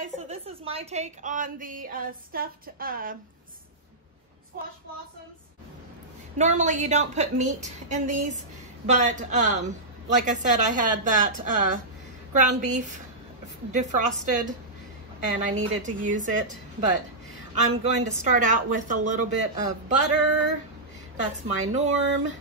guys, so this is my take on the stuffed squash blossoms. Normally you don't put meat in these, but like I said, I had that ground beef defrosted and I needed to use it, but I'm going to start out with a little bit of butter. That's my norm.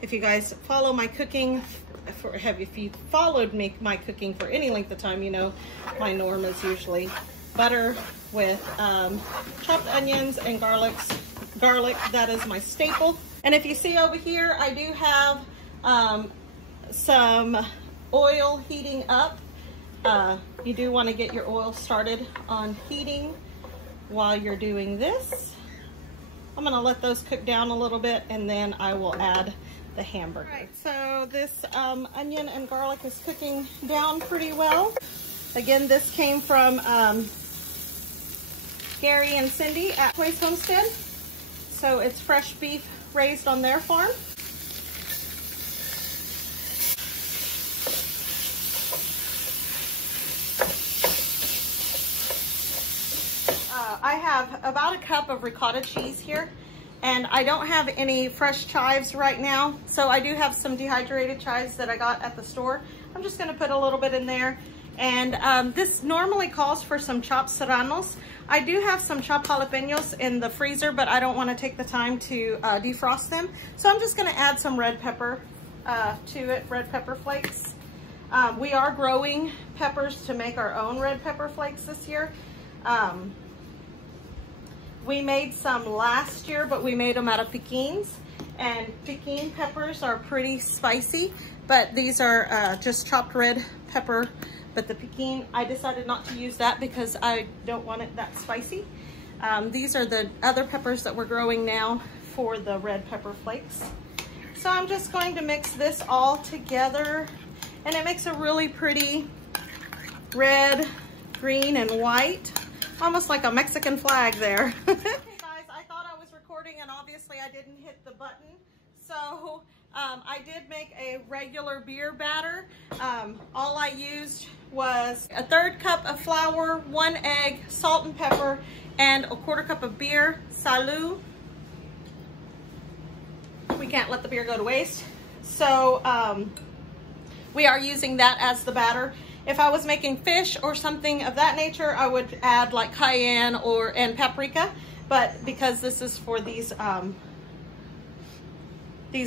If you guys follow my cooking, if you followed my cooking for any length of time, you know my norm is usually butter with chopped onions and garlic. That is my staple. And if you see over here, I do have some oil heating up. You do want to get your oil started on heating while you're doing this. I'm going to let those cook down a little bit and then I will add the hamburger. All right, so this onion and garlic is cooking down pretty well. Again, this came from Gary and Cindy at Place Homestead. So it's fresh beef raised on their farm. I have about a cup of ricotta cheese here, and I don't have any fresh chives right now, so I do have some dehydrated chives that I got at the store. I'm just gonna put a little bit in there, and this normally calls for some chopped serranos. I do have some chopped jalapenos in the freezer, but I don't want to take the time to defrost them, so I'm just gonna add some red pepper to it, red pepper flakes. We are growing peppers to make our own red pepper flakes this year. We made some last year, but we made them out of pekins, and pekin peppers are pretty spicy, but these are just chopped red pepper. But the pekin, I decided not to use that because I don't want it that spicy. These are the other peppers that we're growing now for the red pepper flakes. So I'm just going to mix this all together, and it makes a really pretty red, green, and white. Almost like a Mexican flag there. Hey guys, I thought I was recording and obviously I didn't hit the button. So I did make a regular beer batter. All I used was a 1/3 cup of flour, 1 egg, salt and pepper, and a 1/4 cup of beer. Salud. We can't let the beer go to waste. So we are using that as the batter. If I was making fish or something of that nature, I would add like cayenne and paprika, but because this is for these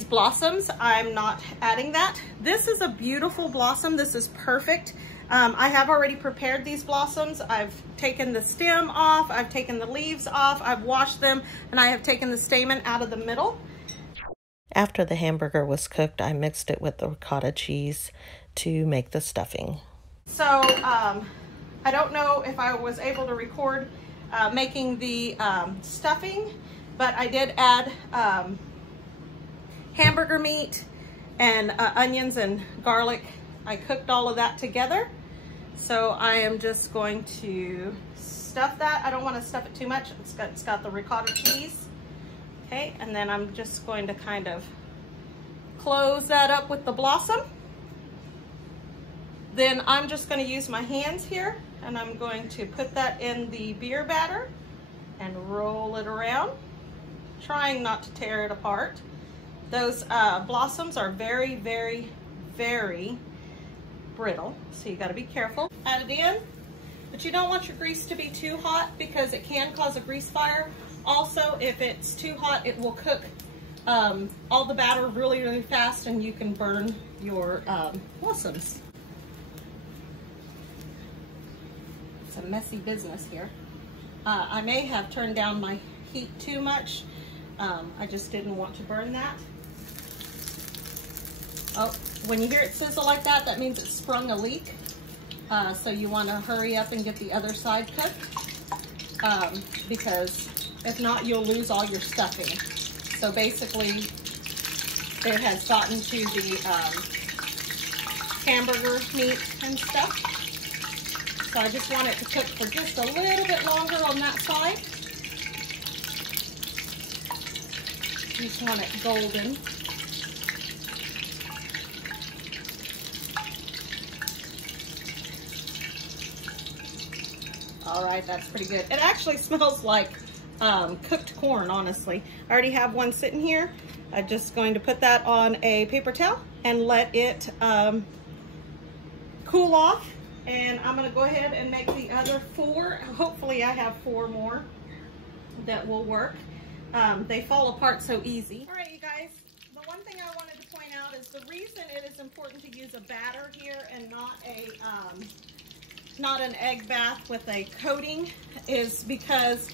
blossoms, I'm not adding that. This is a beautiful blossom. This is perfect. I have already prepared these blossoms. I've taken the stem off, I've taken the leaves off, I've washed them, and I have taken the stamen out of the middle. After the hamburger was cooked, I mixed it with the ricotta cheese to make the stuffing. So I don't know if I was able to record making the stuffing, but I did add hamburger meat and onions and garlic. I cooked all of that together. So I am just going to stuff that. I don't want to stuff it too much. It's got the ricotta cheese. Okay, and then I'm just going to kind of close that up with the blossom. Then I'm just going to use my hands here, and I'm going to put that in the beer batter and roll it around, trying not to tear it apart. Those blossoms are very, very, very brittle, so you got to be careful. Add it in, but you don't want your grease to be too hot because it can cause a grease fire. Also, if it's too hot, it will cook all the batter really, really fast, and you can burn your blossoms. A messy business here. I may have turned down my heat too much. I just didn't want to burn that. Oh, when you hear it sizzle like that, that means it sprung a leak. So you want to hurry up and get the other side cooked, because if not, you'll lose all your stuffing. So basically, it has gotten to the hamburger meat and stuff. So I just want it to cook for just a little bit longer on that side. You just want it golden. All right, that's pretty good. It actually smells like cooked corn, honestly. I already have one sitting here. I'm just going to put that on a paper towel and let it cool off. And I'm gonna go ahead and make the other 4. Hopefully I have 4 more that will work. They fall apart so easy. All right, you guys, the one thing I wanted to point out is the reason it is important to use a batter here and not an egg bath with a coating is because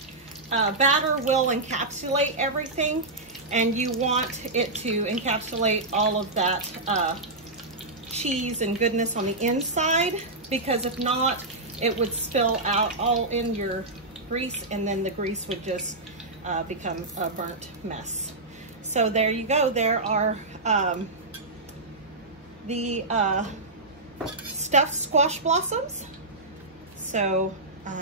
batter will encapsulate everything, and you want it to encapsulate all of that cheese and goodness on the inside, because if not, it would spill out all in your grease, and then the grease would just become a burnt mess. So there you go. There are the stuffed squash blossoms. So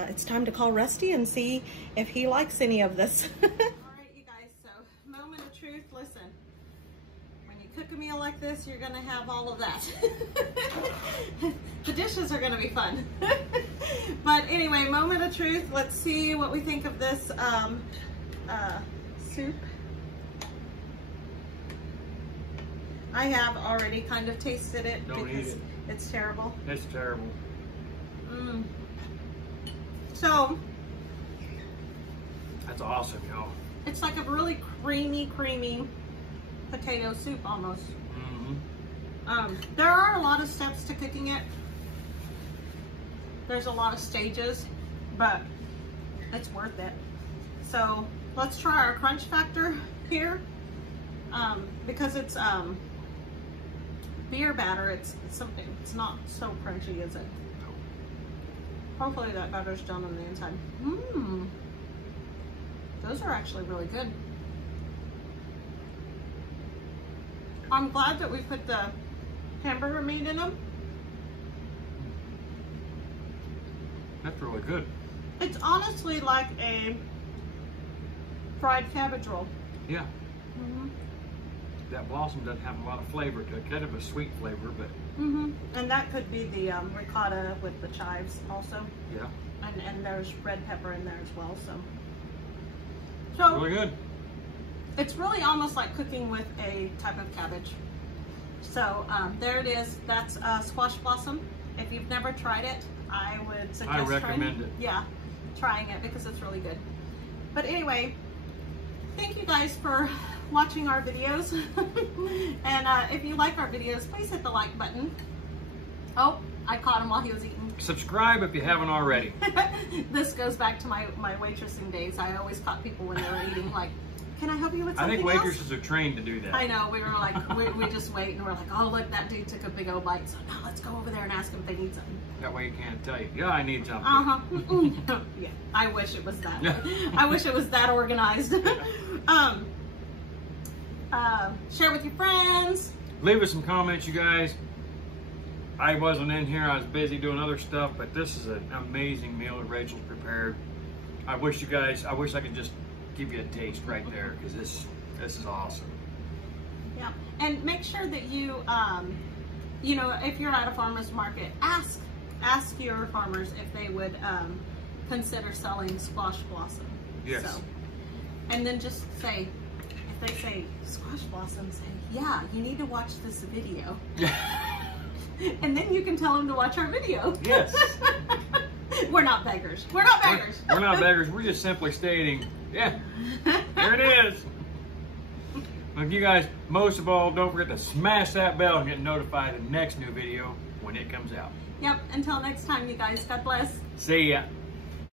it's time to call Rusty and see if he likes any of this. All right, you guys, so moment of truth. Listen, when you cook a meal like this, you're gonna have all of that. The dishes are gonna be fun. But anyway, moment of truth. Let's see what we think of this soup. I have already kind of tasted it. Don't because eat it. It's terrible. It's terrible. So that's awesome, y'all. it's like a really creamy potato soup almost. There are a lot of steps to cooking it. There's a lot of stages, but it's worth it. So let's try our crunch factor here. Because it's beer batter, it's not so crunchy, is it? Hopefully that batter's done on the inside. Those are actually really good. I'm glad that we put the hamburger meat in them. That's really good. It's honestly like a fried cabbage roll. Yeah. That blossom doesn't have a lot of flavor to it. Kind of a sweet flavor, but. And that could be the ricotta with the chives also. Yeah. And there's red pepper in there as well. So Really good. it's really almost like cooking with a type of cabbage. So there it is. That's squash blossom. If you've never tried it, I would suggest I recommend it. Yeah, trying it because it's really good. But anyway, thank you guys for watching our videos. And if you like our videos, please hit the like button. Oh, I caught him while he was eating. Subscribe if you haven't already. This goes back to my waitressing days. I always caught people when they were eating, like, can I help you with I something think else? waitresses are trained to do that. I know, we were like, we just wait and we're like, oh look, that dude took a big old bite, so now let's go over there and ask them if they need something. That way you can't tell you, yeah, I need something. Yeah, I wish it was that. I wish it was that organized. Share with your friends. Leave us some comments, you guys. I wasn't in here, I was busy doing other stuff, but this is an amazing meal that Rachel's prepared. I wish I could just give you a taste right there, because this is awesome. Yeah, and make sure that you, you know, if you're at a farmer's market, ask your farmers if they would consider selling squash blossom. Yes. So, and then just say, if they say squash blossom, say, yeah, you need to watch this video. And then you can tell them to watch our video. Yes. We're not beggars. We're not beggars. We're not beggars. We're just simply stating, yeah, there it is. But you guys, most of all, don't forget to smash that bell and get notified of the next new video when it comes out. Yep. Until next time, you guys. God bless. See ya.